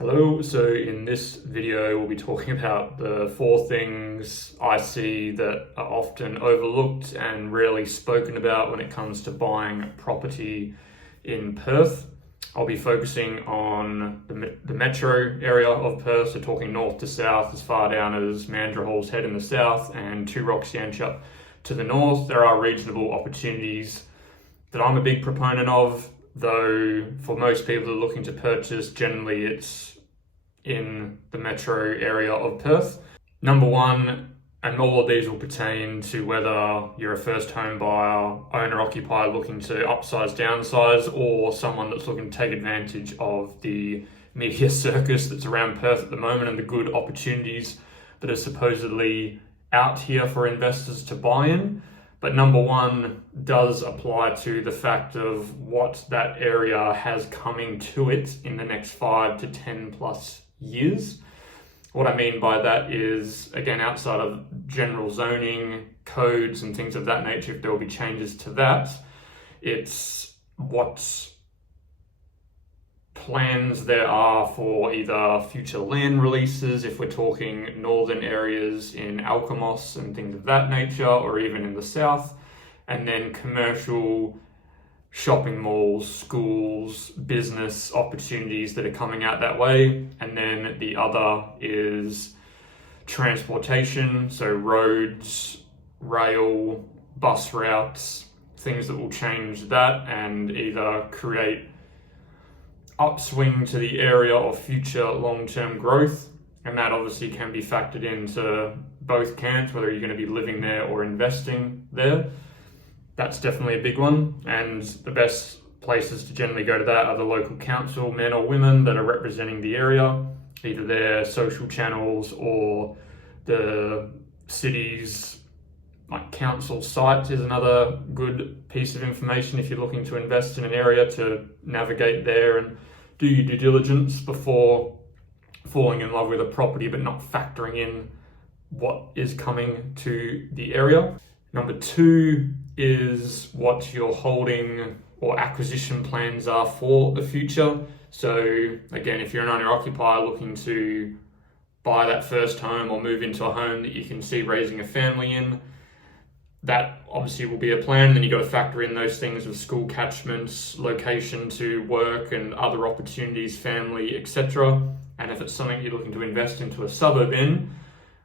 Hello, so in this video we'll be talking about the 4 things I see that are often overlooked and rarely spoken about when it comes to buying property in Perth. I'll be focusing on the metro area of Perth, so talking north to south as far down as Mandurah Hall's Head in the south and Two Rocks Yanchep to the north. There are reasonable opportunities that I'm a big proponent of, though for most people who are looking to purchase, generally it's in the metro area of Perth. Number one, and all of these will pertain to whether you're a first home buyer, owner occupier looking to upsize, downsize, or someone that's looking to take advantage of the media circus that's around Perth at the moment and the good opportunities that are supposedly out here for investors to buy in. But number one does apply to the fact of what that area has coming to it in the next 5 to 10 plus years. What I mean by that is, again, outside of general zoning, codes and things of that nature, if there will be changes to that, it's what plans there are for either future land releases, if we're talking northern areas in Alkimos and things of that nature, or even in the south, and then commercial shopping malls, schools, business opportunities that are coming out that way. And then the other is transportation, so roads, rail, bus routes, things that will change that and either create upswing to the area of future long-term growth. And that obviously can be factored into both camps, whether you're going to be living there or investing there. That's definitely a big one. And the best places to generally go to that are the local council, men or women that are representing the area, either their social channels or the city's like council site is another good piece of information if you're looking to invest in an area, to navigate there and do your due diligence before falling in love with a property but not factoring in what is coming to the area. Number two is what your holding or acquisition plans are for the future. So again, if you're an owner occupier looking to buy that first home or move into a home that you can see raising a family in, that obviously will be a plan. And then you've got to factor in those things with school catchments, location to work and other opportunities, family, etc. And if it's something you're looking to invest into a suburb in,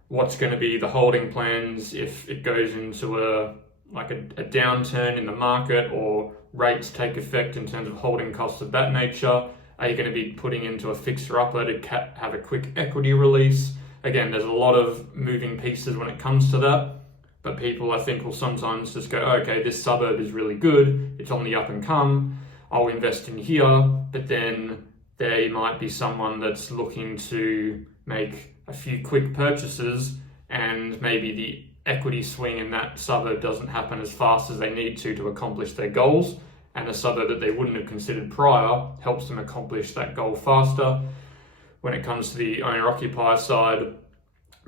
what's going to be the holding plans if it goes into a downturn in the market or rates take effect in terms of holding costs of that nature? Are you going to be putting into a fixer-upper to have a quick equity release? Again, there's a lot of moving pieces when it comes to that. But people, I think, will sometimes just go, okay, this suburb is really good, it's on the up and come, I'll invest in here. But then there might be someone that's looking to make a few quick purchases and maybe the equity swing in that suburb doesn't happen as fast as they need to accomplish their goals. And a suburb that they wouldn't have considered prior helps them accomplish that goal faster. When it comes to the owner-occupier side,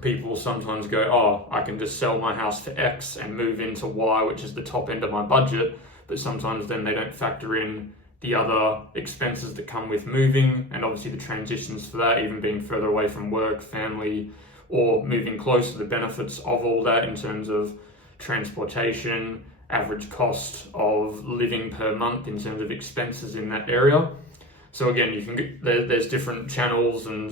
people sometimes go, oh, I can just sell my house for X and move into Y, which is the top end of my budget. But sometimes then they don't factor in the other expenses that come with moving, and obviously the transitions for that, even being further away from work, family, or moving closer, the benefits of all that in terms of transportation, average cost of living per month in terms of expenses in that area. So again, there's different channels and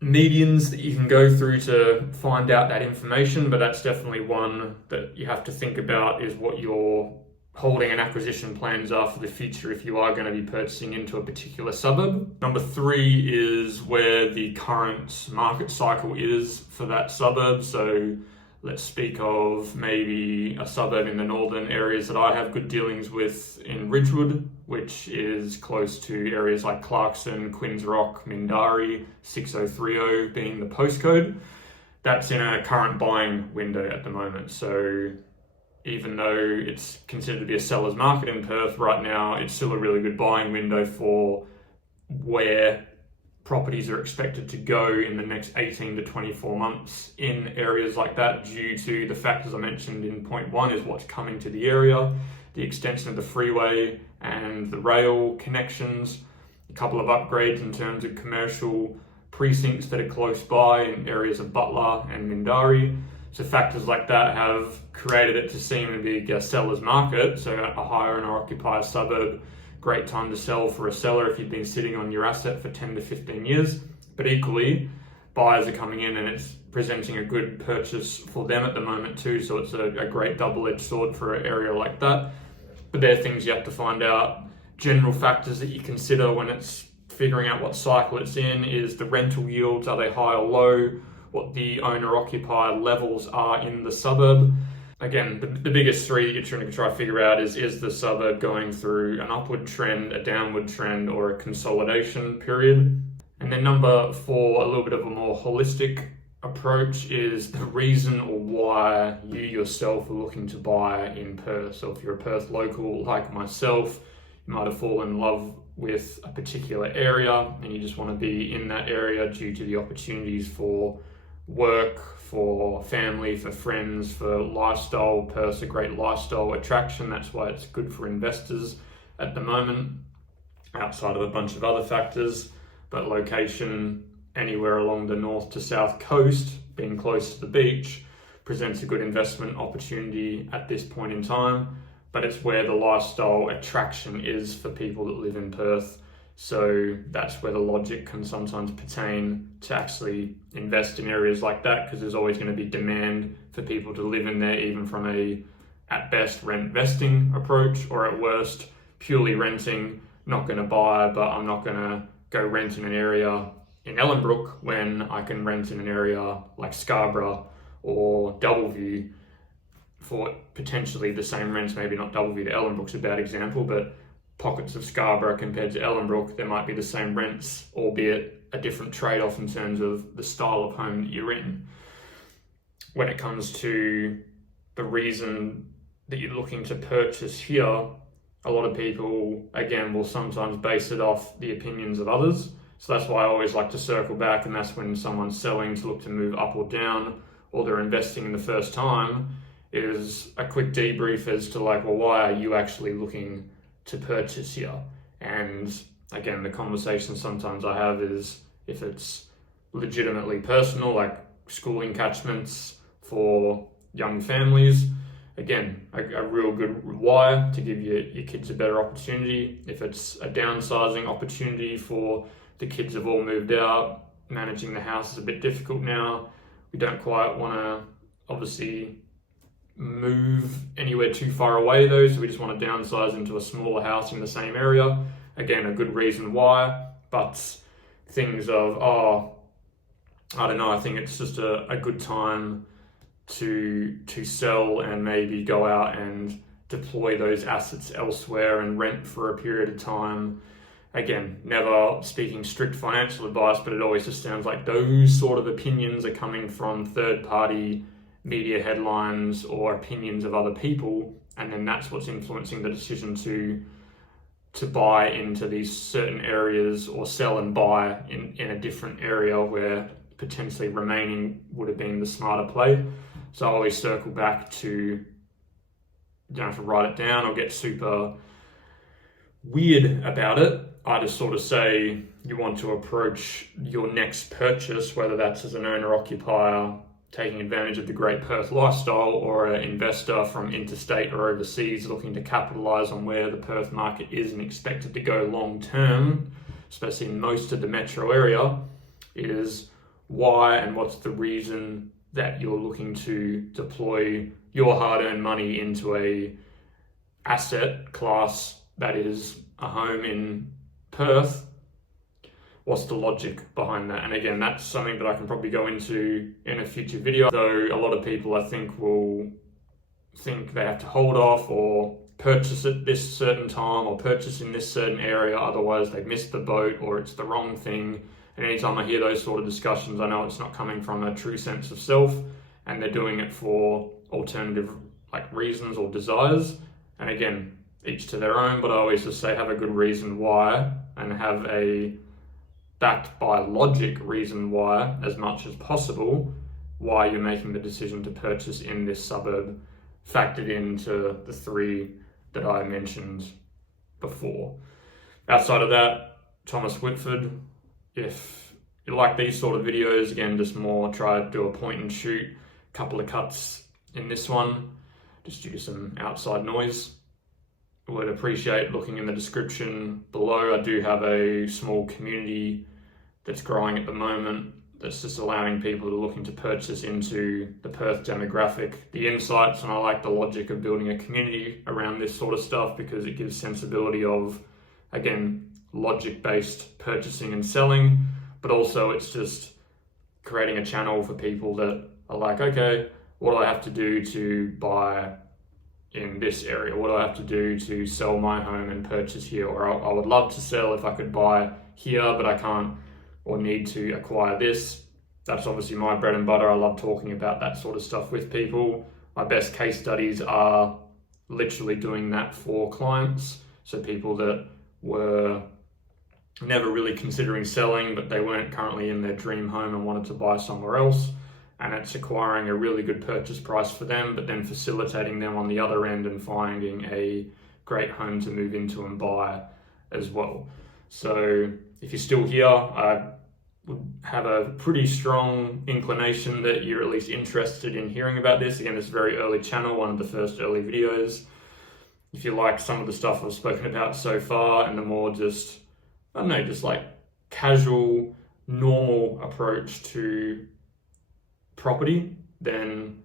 medians that you can go through to find out that information, but that's definitely one that you have to think about, is what your holding and acquisition plans are for the future if you are going to be purchasing into a particular suburb. Number three is where the current market cycle is for that suburb. So let's speak of maybe a suburb in the northern areas that I have good dealings with in Ridgewood, which is close to areas like Clarkson, Quinns Rock, Mindari, 6030 being the postcode. That's in a current buying window at the moment. So even though it's considered to be a seller's market in Perth right now, it's still a really good buying window for where properties are expected to go in the next 18 to 24 months in areas like that, due to the factors I mentioned in point one, is what's coming to the area, the extension of the freeway and the rail connections, a couple of upgrades in terms of commercial precincts that are close by in areas of Butler and Mindarie. So factors like that have created it to seem to be a seller's market. So a higher owner occupier suburb, great time to sell for a seller if you've been sitting on your asset for 10 to 15 years. But equally, buyers are coming in and it's presenting a good purchase for them at the moment too. So it's a great double-edged sword for an area like that. But there are things you have to find out. General factors that you consider when it's figuring out what cycle it's in is the rental yields, are they high or low? What the owner-occupier levels are in the suburb. Again, the biggest three that you're trying to try to figure out is the suburb going through an upward trend, a downward trend, or a consolidation period? And then number 4, a little bit of a more holistic approach is the reason or why you yourself are looking to buy in Perth. So if you're a Perth local like myself, you might have fallen in love with a particular area and you just want to be in that area due to the opportunities for work, for family, for friends, for lifestyle. Perth's a great lifestyle attraction. That's why it's good for investors at the moment, outside of a bunch of other factors. But location anywhere along the north to south coast, being close to the beach, presents a good investment opportunity at this point in time. But it's where the lifestyle attraction is for people that live in Perth. So that's where the logic can sometimes pertain to actually invest in areas like that, because there's always going to be demand for people to live in there, even from a, at best, rent vesting approach, or at worst, purely renting, not going to buy, but I'm not going to go rent in an area in Ellenbrook when I can rent in an area like Scarborough or Doubleview for potentially the same rents. Maybe not Doubleview to Ellenbrook's a bad example, but pockets of Scarborough compared to Ellenbrook, there might be the same rents, albeit a different trade-off in terms of the style of home that you're in. When it comes to the reason that you're looking to purchase here, a lot of people, again, will sometimes base it off the opinions of others. So that's why I always like to circle back, and that's when someone's selling to look to move up or down, or they're investing in the first time, is a quick debrief as to like, well, why are you actually looking to purchase here? And again, the conversation sometimes I have is if it's legitimately personal, like schooling catchments for young families, again, a real good why to give your kids a better opportunity. If it's a downsizing opportunity for the kids have all moved out, managing the house is a bit difficult now, we don't quite want to obviously move anywhere too far away though, so we just want to downsize into a smaller house in the same area. Again, a good reason why. But things of, I don't know, I think it's just a good time to sell and maybe go out and deploy those assets elsewhere and rent for a period of time. Again, never speaking strict financial advice, but it always just sounds like those sort of opinions are coming from third-party media headlines or opinions of other people, and then that's what's influencing the decision to buy into these certain areas or sell and buy in a different area where potentially remaining would have been the smarter play. So I always circle back to, you don't have to write it down or get super weird about it. I just sort of say you want to approach your next purchase, whether that's as an owner-occupier taking advantage of the great Perth lifestyle, or an investor from interstate or overseas looking to capitalize on where the Perth market is and expected to go long term, especially in most of the metro area, is why and what's the reason that you're looking to deploy your hard-earned money into a asset class that is a home in Perth. What's the logic behind that? And again, that's something that I can probably go into in a future video, though a lot of people I think will think they have to hold off or purchase at this certain time or purchase in this certain area, otherwise they've missed the boat or it's the wrong thing. And anytime I hear those sort of discussions, I know it's not coming from a true sense of self and they're doing it for alternative reasons or desires. And again, each to their own, but I always just say have a good reason why and have a backed by logic reason why, as much as possible, why you're making the decision to purchase in this suburb, factored into the 3 that I mentioned before. Outside of that, Thomas Whitford. If you like these sort of videos, again, just more try to do a point and shoot, couple of cuts in this one, just due to some outside noise. Would appreciate looking in the description below. I do have a small community that's growing at the moment that's just allowing people to looking to purchase into the Perth demographic, the insights, and I like the logic of building a community around this sort of stuff because it gives sensibility of, again, logic-based purchasing and selling, but also it's just creating a channel for people that are like, okay, what do I have to do to buy in this area? What do I have to do to sell my home and purchase here? Or I would love to sell if I could buy here, but I can't or need to acquire this. That's obviously my bread and butter. I love talking about that sort of stuff with people. My best case studies are literally doing that for clients. So people that were never really considering selling, but they weren't currently in their dream home and wanted to buy somewhere else. And it's acquiring a really good purchase price for them, but then facilitating them on the other end and finding a great home to move into and buy as well. So if you're still here, I would have a pretty strong inclination that you're at least interested in hearing about this. Again, it's a very early channel, one of the first early videos. If you like some of the stuff I've spoken about so far and the more just, I don't know, just like casual, normal approach to property, then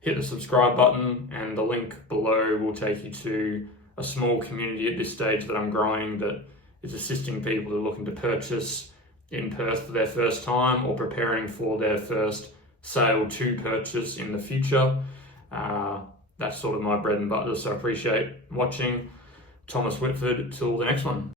hit the subscribe button and the link below will take you to a small community at this stage that I'm growing that is assisting people who are looking to purchase in Perth for their first time or preparing for their first sale to purchase in the future. That's sort of my bread and butter, so I appreciate watching. Thomas Whitford, till the next one.